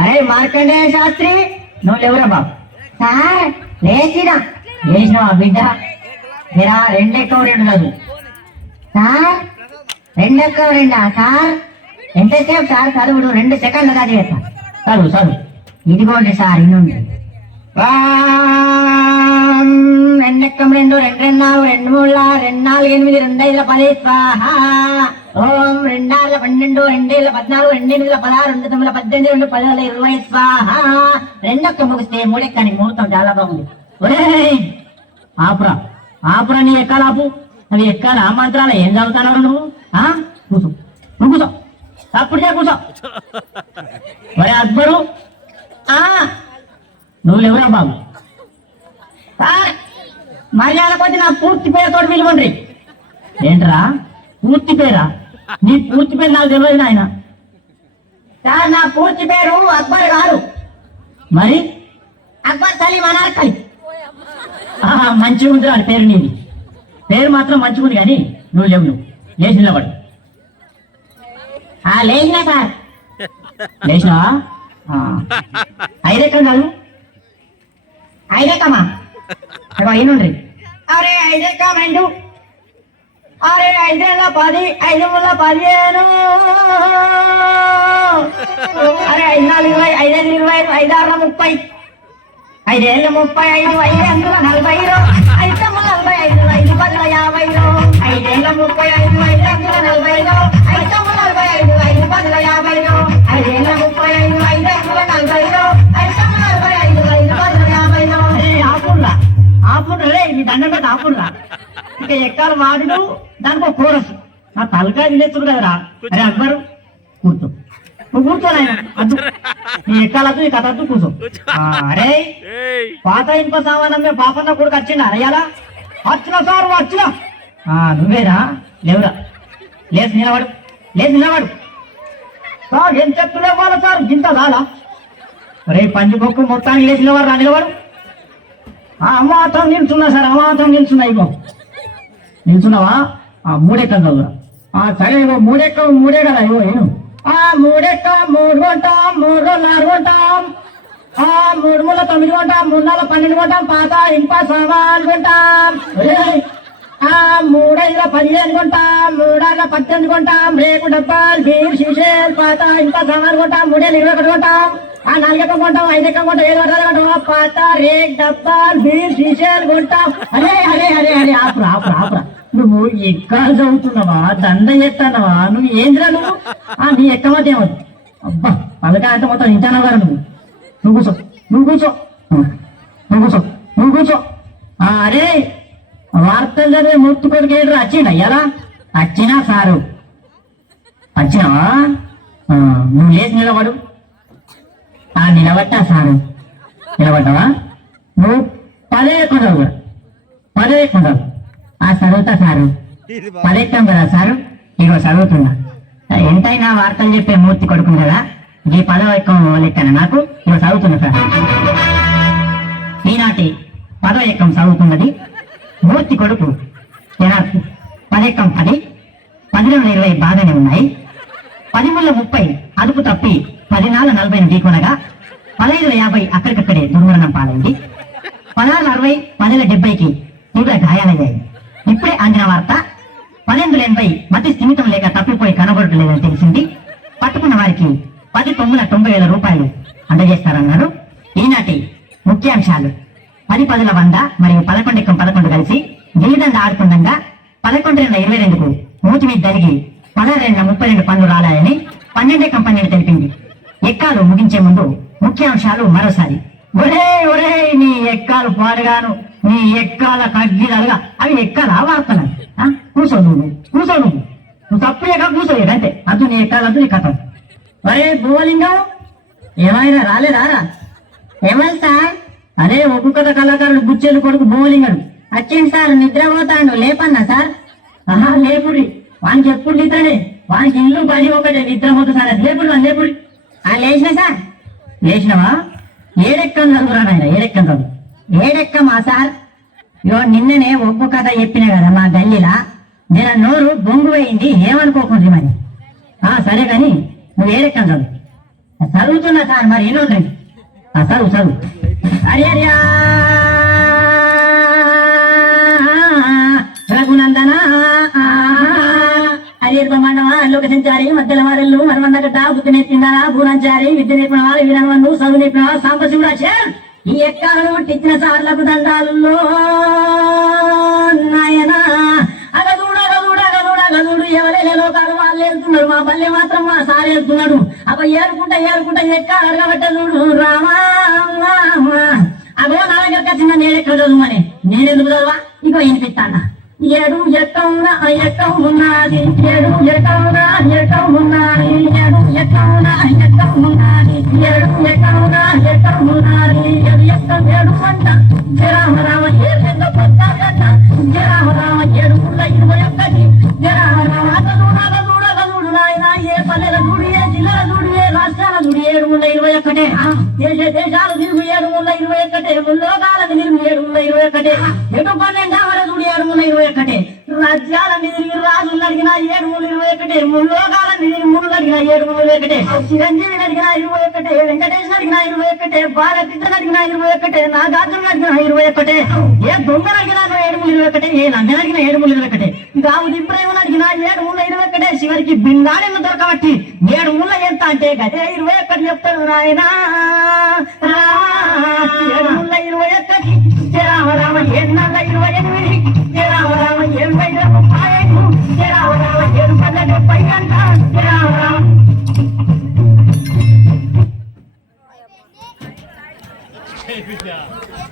అరే మార్కండేయ శాస్త్రి నువ్వు లేవురా బాబు. సార్ లేచినా బిడ్డ మీరా రెండెక్కవ రెండు చదువు సార్. రెండెక్కవ రెండా సార్? ఎంతసేపు సార్ చదువుడు? 2 సెకండ్లు దాటి చేస్తా. చదువు ఇదిగోండి సార్ ఇన్నుండి. రెండెక్కం 2 2 2 4 2 3 2 4 8 2 5 10 స్వాహ. ఓం 2 6 12 2 7 14 2 8 16 2 9 18 2 10 20 స్వాహ. రెండొక్క ముగిస్తే మూడెక్కని ముహూర్తం చాలా బాగుంది. ఆపురా నీ ఎక్కాలాపు. అవి ఎక్కాల ఆ మంత్రాలు ఏం చదువుతావు నువ్వు? కూర్చో అప్పుడే కూర్చో. మరి అక్బరు నువ్వు లేవురా బాబు. మర్యాద కొద్ది నా పూర్తి పేరుతో పిలువండి. ఏంట్రా పూర్తి పేరా? నీ పూర్తి పేరు నాకు తెలియదు ఆయన. సార్ నా పూర్తి పేరు అక్బర్ గారు. మరి అక్బర్ సలీం అనార్కలి. మంచిగా ఉంది వాడి పేరు. నీది పేరు మాత్రం మంచిగా ఉంది కానీ నువ్వు లేచి నిలబడు. లేచినా సార్. లేచినావా? 5 ఎక్కం కాదు 5 ఎక్కమా అయినుండ్రి. అరే 5 ఎక్కం 2. అరే 5 10 5 3 15. అరే 5 4 20 5 5 25 5 6 30 5 ఏళ్ళ 35 5 అందులో 40 5 45 5 10 50 5 ఏళ్ళ 35 5 అందులో 40 5 45 5 10 50 5 ఏళ్ళ 35 5 అందులో 40 5 45 5 10 50. ఆపుడు రే మీ దండం పెట్టి ఆపుడురా. ఇక ఎక్కాల వాడు దానికి ఒక కోరస్. నా తలకాయ తినేస్తుంది కదరా. అరే అక్బరు నువ్వు కూర్చోనాయన అద్దు. నీ ఎక్కాలద్దు నీ కథ అద్దు కూర్చో. అరే పాత ఇంప సామానమ్మే పాపన్న కొడుకు వచ్చిండా అరయ్యాలా? వచ్చినా సార్ వచ్చినా. నువ్వేరా లేవురా. లేచి నిలబడు సార్. ఏం చెప్తులేవాళ్ళ సార్ గింత లాలా? రే పంచి బొక్కు మొత్తానికి లేచి నిలబడు. అమాతం నిల్చున్నా సార్. అమాతం నిల్చున్నా. ఇగో నిల్చున్నావా? 3 ఎక్కం చదువురా. సరే ఇగో 3 ఎక్కం 3 కదా. ఇగో ఏను 3 ఎక్కం 3 కొంటాం 3 4 కొంటాం 3 3 9 కొంటాం 3 4 12 కొంటాం. పాత ఇంప సామాన్ కొంటాం. 3 5 15 కొంటాం 3 6 18 కొంటాం. రేకు డబ్బాలు బీర్ షీషేలు పాత ఇంప సామాన్ కొంటాం. 3 7 21 కొంటాం. 4 ఎక్కం కొంటాం 5 ఎక్కం కొంటాం 7 వరకు కొంటాం. పాత రేక్ డబ్బాలు బీర్ షీషేలు కొంటాం. అరే ఆపురా. నువ్వు ఎక్కాలు చదువుతున్నావా? దండ ఎత్తానవా? నువ్వు ఏంద్రా నువ్వు? నీ ఎక్కమతి ఏమవుతుంది? అబ్బా పలకా అంటే మొత్తం ఇంటానా గారు. నువ్వు కూర్చో. అరే వార్తలు చదివే మూర్తి కొడుకు ఏంట్రా వచ్చిండా? ఎలా వచ్చినా సారు? వచ్చినావా? నువ్వు లేచి నిలబడు. నిలబట్టా సారు? నిలబడ్డావా? నువ్వు 10 ఎక్కువ చదువు. 10 ఎక్కువ చదువు. చదువుతా సారు. 10 ఎక్కాం కదా సారు. ఇగో చదువుతున్నా. ఎంతైనా వార్తలు చెప్పే మూర్తి కొడుకుంది కదా. ఈ 10వ ఎక్కం లెక్కన నాకు. ఇగో చదువుతున్నా సార్. ఈనాటి 10వ ఎక్కం చదువుతున్నది మూర్తి కొడుకు జనార్ది. 10 ఎక్కం 10 10 20 బాగానే ఉన్నాయి. 10 ముళ్ళ 30 అదుపు తప్పి 10 4 40 ఢీకొనగా 15 50 అక్కడికక్కడే దుర్మరణం పాలైంది. 16 60 10 70కి తీవ్ర గాయాలయ్యాయి. ఇప్పుడే అందిన వార్త 12 80 మతి స్థిమితం లేక తప్పిపోయి కనబడలేదని తెలిసింది. పట్టుకున్న వారికి 10 9 90,000 రూపాయలు అందజేస్తారన్నారు. ఈనాటి ముఖ్యాంశాలు: 10 10 100 మరియు 11 ఎక్కం 11 కలిసి గిల్లిదండ ఆడుతుండగా 11 2 22కు మూతి మీద జరిగి 12 32 పనులు రాలాయని 12 ఎక్కం 12 తెలిపింది. ఎక్కాలు ముగించే ముందు ముఖ్యాంశాలు మరోసారి. ఒరే నీ ఎక్కాలు పాడుగాను. నీ ఎక్కాల కగ్గిలగా అవి ఎక్కాలా వార్తలు? కూర్చో నువ్వు తప్పులేక కూర్చోలేదంటే అద్దు నీ ఎక్కాలద్దు నీ కథ. అరే భూవలింగం ఏమైనా రాలేదారా? ఏమైంది సార్? అరే ఒగ్గు కథ కళాకారుడు బుచ్చేలు కొడుకు భూవలింగడు వచ్చింది సార్. నిద్రపోతాడు లేపన్నా సార్. లేపుడి. వానికి ఎప్పుడు నిద్రనే. వానికి ఇల్లు పని ఒకటే నిద్రపోతా సార్. లేపుడి. లేచినా సార్. లేచినావా? 7 ఎక్కం చదువురా నాయన. 7 ఎక్కం చదువు. 7 ఎక్కమా సార్? ఇగో నిన్ననే ఒగ్గు కథ చెప్పినా కదా మా గల్లీలా. నేను నోరు బొంగు పోయింది ఏమనుకోకుంది మరి. సరే కానీ నువ్వు 7 ఎక్కం చదువు. చదువుతున్నా సార్ మరి ఎన్నుండ్రి చదువు చదువు హరి హరియా రఘునందన హరిహర మండవా లోక సంచారి మధ్యల వారెల్లు మరమన్నగట్ట బుద్ధి నేర్పిందారా భూనంచారి విద్య నేర్పిన వారు వీరన్వన్ను చదువు నేర్పిన వారు సాంబశివుడా ఈ ఎక్కాలను ఇచ్చిన సార్లకు దండాలు నాయన అగదుడు ఎవరైనా లోకాలు వాళ్ళు వెళ్తున్నారు మా బల్లె మాత్రం మా సార్ వెళ్తున్నాడు అబ్బ ఏరుకుంటా ఎక్కాలు అడగబట్ట చూడు రామా అగో నా దగ్గరకు వచ్చిన నేను ఎక్కడ చదువుమని నేనెందుకు చదవా ఇగో వినిపిస్తాను ఏడు ఎక్కం ఉన్నది ఏడు ఎక్కం ఉన్నది ఏడు ఎక్కం ఉన్నది ఏడు ఎక్కం ఏడు పంట జరామ రామ ఏడు పంట జరామ రామ 721 జరామ రామ అగదుడు నాయన ఏ పల్లెల చూడు ఏ జిల్లాల చూడు ఏ రాష్ట్రాల చూడు 721 దేశాలు తిరుగు 721 ముల్లోకాల తిరుగు 721 ఎటు 12 చూడు 721 రాజ్యాల తిరిగి రాజులు అడిగిన 721 ముల్లోకాల తిరిగి ముళ్ళు అడిగిన 721 చిరంజీవి అడిగిన 21 వెంకటేశ్వర అడిగిన 21 బాలకృష్ణ అడిగిన 21 నాగార్జున అడిగిన 21 ఏ దొంగలు అడిగిన 721 ఏ లంగన అడిగిన 721 దావుద్ ఇబ్రాహిం అడిగిన 721 చివరికి బిందాలను దొరకబట్టి 7 ఎంత అంటే గదే 21 చెప్తారు నాయన 721 రామ రామ 28